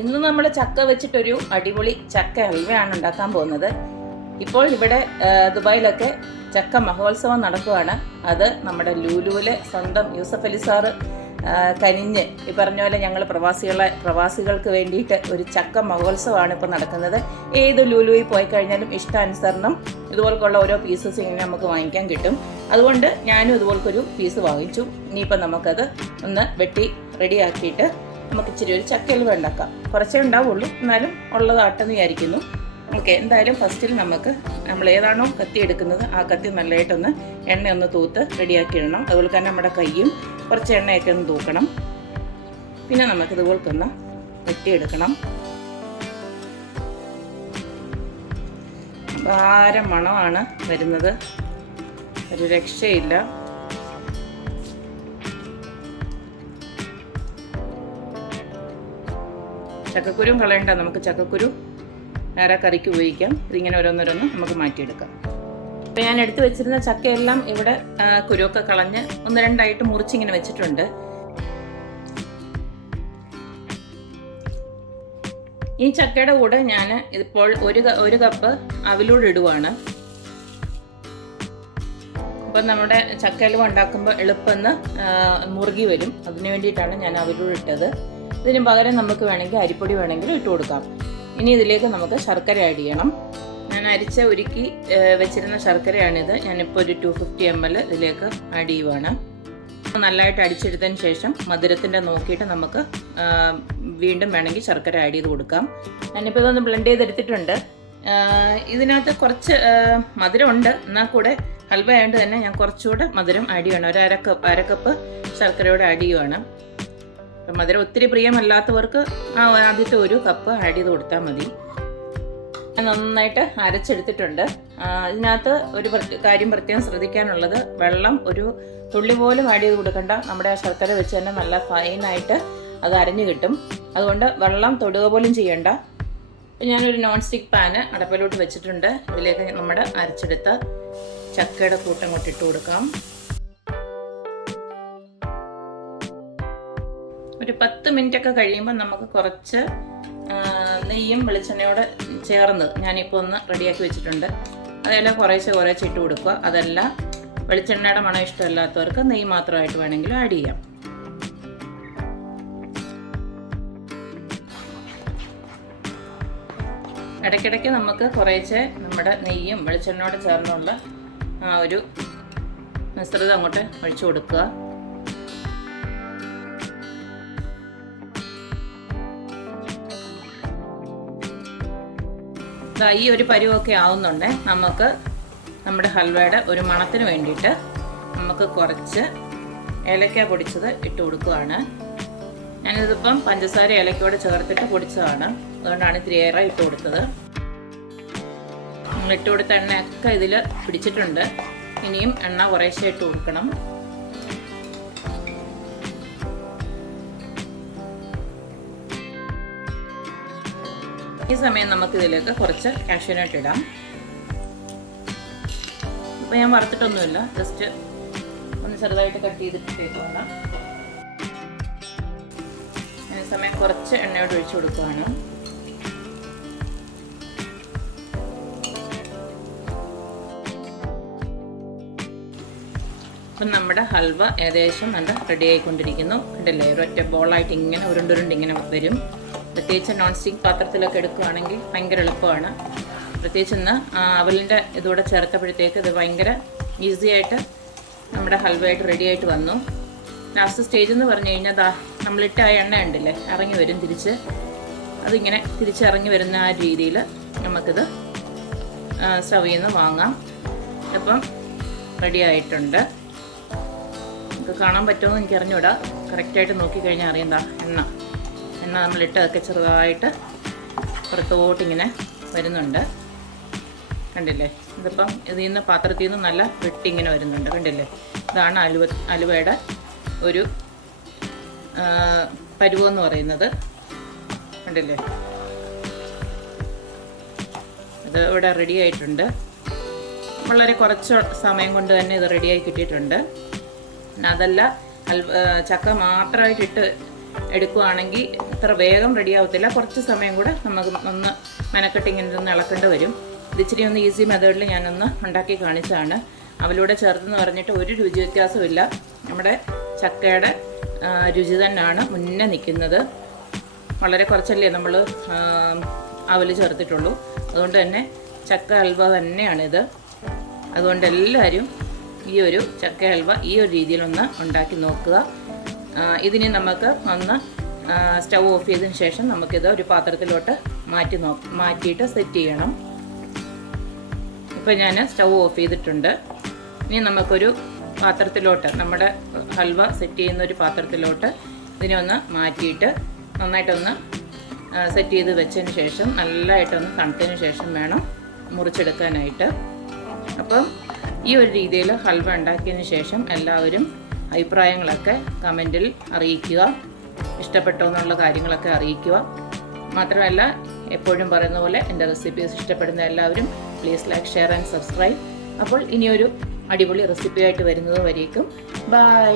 ഇന്ന് നമ്മൾ ചക്ക വെച്ചിട്ടൊരു അടിപൊളി ചക്ക ഹൽവയാണ് ഉണ്ടാക്കാൻ പോകുന്നത്. ഇപ്പോൾ ഇവിടെ ദുബായിലൊക്കെ ചക്ക മഹോത്സവം നടക്കുകയാണ്. അത് നമ്മുടെ ലുലുവിലെ സ്വന്തം യൂസഫ് അലി സാറ് കനിഞ്ഞ് ഈ പറഞ്ഞ പോലെ ഞങ്ങൾ പ്രവാസികൾക്ക് വേണ്ടിയിട്ട് ഒരു ചക്ക മഹോത്സവമാണ് ഇപ്പോൾ നടക്കുന്നത്. ഏത് ലുലുവിൽ പോയി കഴിഞ്ഞാലും ഇഷ്ടാനുസരണം ഇതുപോലുള്ള ഓരോ പീസസ് ഇങ്ങനെ നമുക്ക് വാങ്ങിക്കാൻ കിട്ടും. അതുകൊണ്ട് ഞാനും ഇതുപോലൊരു പീസ് വാങ്ങിച്ചു. ഇനിയിപ്പോൾ നമുക്കത് ഒന്ന് വെട്ടി റെഡിയാക്കിയിട്ട് നമുക്ക് ഇച്ചിരി ഒരു ചക്ക ഹൽവ ഉണ്ടാക്കാം. കുറച്ചേ ഉണ്ടാവുള്ളൂ, എന്നാലും ഉള്ളതാട്ടെന്ന് വിചാരിക്കുന്നു. ഓക്കെ, എന്തായാലും ഫസ്റ്റിൽ നമ്മൾ ഏതാണോ കത്തി എടുക്കുന്നത് ആ കത്തി നല്ലതായിട്ടൊന്ന് എണ്ണയൊന്ന് തൂത്ത് റെഡിയാക്കി ഇടണം. അതുപോലെ തന്നെ നമ്മുടെ കയ്യും കുറച്ച് എണ്ണയൊക്കെ ഒന്ന് തൂക്കണം. പിന്നെ നമുക്കിതുപോലൊന്ന് വെട്ടിയെടുക്കണം. ഭാരം മണമാണ് വരുന്നത്, ഒരു രക്ഷയില്ല. ചക്കക്കുരും കളയണ്ട, നമുക്ക് ചക്കക്കുരു നേരെ കറിക്ക് ഉപയോഗിക്കാം. ഇതിങ്ങനെ ഓരോന്നോരോന്ന് നമുക്ക് മാറ്റിയെടുക്കാം. അപ്പോൾ ഞാൻ എടുത്തു വെച്ചിരുന്ന ചക്കയെല്ലാം ഇവിടെ കുരുവൊക്കെ കളഞ്ഞ് ഒന്ന് രണ്ടായിട്ട് മുറിച്ചിങ്ങനെ വെച്ചിട്ടുണ്ട്. ഈ ചക്കയുടെ കൂടെ ഞാൻ ഇപ്പോൾ ഒരു കപ്പ് അവിലൂടെ ഇടുവാണ്. അപ്പം നമ്മുടെ ചക്ക ഹൽവ ഉണ്ടാക്കുമ്പോൾ എളുപ്പമെന്ന് മുറുകി വരും. അതിന് വേണ്ടിയിട്ടാണ് ഞാൻ അവിലൂടെ ഇട്ടത്. ഇതിന് പകരം നമുക്ക് വേണമെങ്കിൽ അരിപ്പൊടി വേണമെങ്കിലും ഇട്ട് കൊടുക്കാം. ഇനി ഇതിലേക്ക് നമുക്ക് ശർക്കര ആഡ് ചെയ്യണം. ഞാൻ അരിച്ച ഉരുക്കി വെച്ചിരുന്ന ശർക്കരയാണിത്. ഞാനിപ്പോൾ ഒരു 250 ml ഇതിലേക്ക് ആഡ് ചെയ്യുവാണ്. നല്ലതായിട്ട് അടിച്ചെടുത്തതിന് ശേഷം മധുരത്തിൻ്റെ നോക്കിയിട്ട് നമുക്ക് വീണ്ടും വേണമെങ്കിൽ ശർക്കര ആഡ് ചെയ്ത് കൊടുക്കാം. ഞാനിപ്പോൾ ഇതൊന്ന് ബ്ലെൻഡ് ചെയ്തെടുത്തിട്ടുണ്ട്. ഇതിനകത്ത് കുറച്ച് മധുരമുണ്ട്, എന്നാൽ കൂടെ ഹൽവ ആയതുകൊണ്ട് തന്നെ ഞാൻ കുറച്ചുകൂടെ മധുരം ആഡ് ചെയ്യണം. ഒരു അരക്കപ്പ് ശർക്കരയോടെ ആഡ് ചെയ്യുവാണ്. മധുരം ഒത്തിരി പ്രിയമല്ലാത്തവർക്ക് ആദ്യത്തെ ഒരു കപ്പ് ആഡ് ചെയ്ത് കൊടുത്താൽ മതി. നന്നായിട്ട് അരച്ചെടുത്തിട്ടുണ്ട്. ഇതിനകത്ത് ഒരു കാര്യം പ്രത്യേകം ശ്രദ്ധിക്കാനുള്ളത്, വെള്ളം ഒരു തുള്ളി പോലും ആഡ് ചെയ്ത് കൊടുക്കണ്ട. നമ്മുടെ ആ ശർക്കര വെച്ച് തന്നെ നല്ല ഫൈനായിട്ട് അത് അരഞ്ഞു കിട്ടും. അതുകൊണ്ട് വെള്ളം തൊടുക പോലും ചെയ്യണ്ട. ഞാനൊരു നോൺ സ്റ്റിക്ക് പാന് അടപ്പിലോട്ട് വെച്ചിട്ടുണ്ട്. ഇതിലേക്ക് നമ്മുടെ അരച്ചെടുത്ത ചക്കയുടെ കൂട്ടം കൊണ്ടിട്ട് കൊടുക്കാം. ഒരു 10 മിനിറ്റൊക്കെ കഴിയുമ്പോൾ നമുക്ക് കുറച്ച് നെയ്യും വെളിച്ചെണ്ണയോടെ ചേർന്ന് ഞാനിപ്പോൾ ഒന്ന് റെഡിയാക്കി വെച്ചിട്ടുണ്ട്. അതെല്ലാം കുറേശ്ശെ ഇട്ട് കൊടുക്കുക. അതല്ല വെളിച്ചെണ്ണയുടെ മണം ഇഷ്ടമല്ലാത്തവർക്ക് നെയ്യ് മാത്രമായിട്ട് വേണമെങ്കിലും ആഡ് ചെയ്യാം. ഇടയ്ക്കിടയ്ക്ക് നമുക്ക് കുറേശ്ശെ നമ്മുടെ നെയ്യും വെളിച്ചെണ്ണയോടെ ചേർന്നുള്ള ഒരു മിശ്രിതം അങ്ങോട്ട് ഒഴിച്ചു കൊടുക്കുക. ഈ ഒരു പരുവൊക്കെ ആവുന്നുണ്ട്. നമുക്ക് നമ്മുടെ ഹൽവയുടെ ഒരു മണത്തിന് വേണ്ടിയിട്ട് നമുക്ക് കുറച്ച് ഏലക്ക പൊടിച്ചത് ഇട്ട് കൊടുക്കുകയാണ്. ഞാനിതിപ്പം പഞ്ചസാര ഏലക്കയോട് ചേർത്തിട്ട് പൊടിച്ചതാണ്, അതുകൊണ്ടാണ് ഇത്തിരി ഏറെ ഇട്ട് കൊടുത്തത്. നമ്മൾ ഇട്ട് കൊടുത്ത എണ്ണയൊക്കെ ഇതിൽ പിടിച്ചിട്ടുണ്ട്. ഇനിയും എണ്ണ കുറേശ്ശെ ഇട്ട് കൊടുക്കണം. ഈ സമയം നമുക്കിതിലേക്ക് കുറച്ച് കാഷ്യൂനട്ട് ഇടാം. ഇപ്പം ഞാൻ വറുത്തിട്ടൊന്നുമില്ല, ജസ്റ്റ് ഒന്ന് ചെറുതായിട്ട് കട്ട് ചെയ്തിട്ടേക്കുവാണ്. ഈ സമയം കുറച്ച് എണ്ണയോട് ഒഴിച്ചു കൊടുക്കുകയാണ്. അപ്പം നമ്മുടെ ഹൽവ ഏകദേശം നല്ല റെഡി ആയിക്കൊണ്ടിരിക്കുന്നു. കണ്ടില്ലേ, ഒരൊറ്റ ബോളായിട്ട് ഇങ്ങനെ ഉരുണ്ടിങ്ങനെ വരും. പ്രത്യേകിച്ച് നോൺ സ്റ്റിക്ക് പാത്രത്തിലൊക്കെ എടുക്കുകയാണെങ്കിൽ ഭയങ്കര എളുപ്പമാണ്. പ്രത്യേകിച്ച് ഇന്ന് അവലിൻ്റെ ഇതോടെ ചേർത്തപ്പോഴത്തേക്ക് ഇത് ഭയങ്കര ഈസി ആയിട്ട് നമ്മുടെ ഹൽവയായിട്ട് റെഡി ആയിട്ട് വന്നു. ലാസ്റ്റ് സ്റ്റേജ് എന്ന് പറഞ്ഞു കഴിഞ്ഞാൽ നമ്മളിട്ട ആ എണ്ണ ഉണ്ടല്ലേ, ഇറങ്ങി വരും തിരിച്ച്. അതിങ്ങനെ തിരിച്ചിറങ്ങി വരുന്ന ആ രീതിയിൽ നമുക്കിത് സ്റ്റവിൽ നിന്ന് വാങ്ങാം. അപ്പം റെഡി ആയിട്ടുണ്ട്. നമുക്ക് കാണാൻ പറ്റുമെന്ന് എനിക്ക് അറിഞ്ഞൂടാ. കറക്റ്റായിട്ട് നോക്കിക്കഴിഞ്ഞാൽ അറിയണ്ട. എണ്ണ നമ്മളിട്ടതൊക്കെ ചെറുതായിട്ട് പുറത്തോട്ടിങ്ങനെ വരുന്നുണ്ട്. കണ്ടില്ലേ, ഇതിപ്പം ഇതിൽ നിന്ന് പാത്രത്തിൽ നിന്ന് നല്ല വെട്ടിങ്ങനെ വരുന്നുണ്ട്. കണ്ടില്ലേ, ഇതാണ് അലുവയുടെ ഒരു പരുവെന്ന് പറയുന്നത്. കണ്ടില്ലേ, ഇത് ഇവിടെ റെഡി ആയിട്ടുണ്ട്. വളരെ കുറച്ച് സമയം കൊണ്ട് തന്നെ ഇത് റെഡിയായി കിട്ടിയിട്ടുണ്ട്. അതല്ല ചക്ക മാത്രമായിട്ടിട്ട് എടുക്കുകയാണെങ്കിൽ അത്ര വേഗം റെഡിയാവത്തില്ല. കുറച്ച് സമയം കൂടെ നമുക്ക് ഒന്ന് മെനക്കെട്ട് ഇങ്ങനെ ഒന്ന് ഇളക്കേണ്ടി വരും. ഇത് ഇച്ചിരി ഒന്ന് ഈസി മെത്തേഡിൽ ഞാനൊന്ന് ഉണ്ടാക്കി കാണിച്ചതാണ്. അവലൂടെ ചേർത്തെന്ന് പറഞ്ഞിട്ട് ഒരു രുചി വ്യത്യാസമില്ല. നമ്മുടെ ചക്കയുടെ രുചി തന്നെയാണ് മുന്നേ നിൽക്കുന്നത്. വളരെ കുറച്ചല്ലേ നമ്മൾ അവൽ ചേർത്തിട്ടുള്ളൂ. അതുകൊണ്ട് തന്നെ ചക്ക ഹൽവ തന്നെയാണിത്. അതുകൊണ്ട് എല്ലാവരും ഈ ഒരു ചക്ക ഹൽവ ഈ ഒരു രീതിയിലൊന്ന് ഉണ്ടാക്കി നോക്കുക. ഇതിന് നമുക്ക് ഒന്ന് സ്റ്റൗ ഓഫ് ചെയ്തതിന് ശേഷം നമുക്കിത് ഒരു പാത്രത്തിലോട്ട് മാറ്റിയിട്ട് സെറ്റ് ചെയ്യണം. ഇപ്പോൾ ഞാൻ സ്റ്റൗ ഓഫ് ചെയ്തിട്ടുണ്ട്. ഇനി നമുക്കൊരു പാത്രത്തിലോട്ട്, നമ്മുടെ ഹൽവ സെറ്റ് ചെയ്യുന്ന ഒരു പാത്രത്തിലോട്ട് ഇതിനെ ഒന്ന് മാറ്റിയിട്ട് നന്നായിട്ടൊന്ന് സെറ്റ് ചെയ്ത് വെച്ചതിന് ശേഷം നല്ലതായിട്ടൊന്ന് തണുത്തതിന് ശേഷം വേണം മുറിച്ചെടുക്കാനായിട്ട്. അപ്പം ഈ ഒരു രീതിയിൽ ഹൽവ ഉണ്ടാക്കിയതിന് ശേഷം എല്ലാവരും അഭിപ്രായങ്ങളൊക്കെ കമൻറ്റിൽ അറിയിക്കുക. ഇഷ്ടപ്പെട്ടോ എന്നുള്ള കാര്യങ്ങളൊക്കെ അറിയിക്കുക. മാത്രമല്ല, എപ്പോഴും പറയുന്ന പോലെ എൻ്റെ റെസിപ്പീസ് ഇഷ്ടപ്പെടുന്ന എല്ലാവരും please like, share and subscribe. അപ്പോൾ ഇനിയൊരു അടിപൊളി റെസിപ്പിയായിട്ട് വരുന്നത് വരേക്കും ബൈ.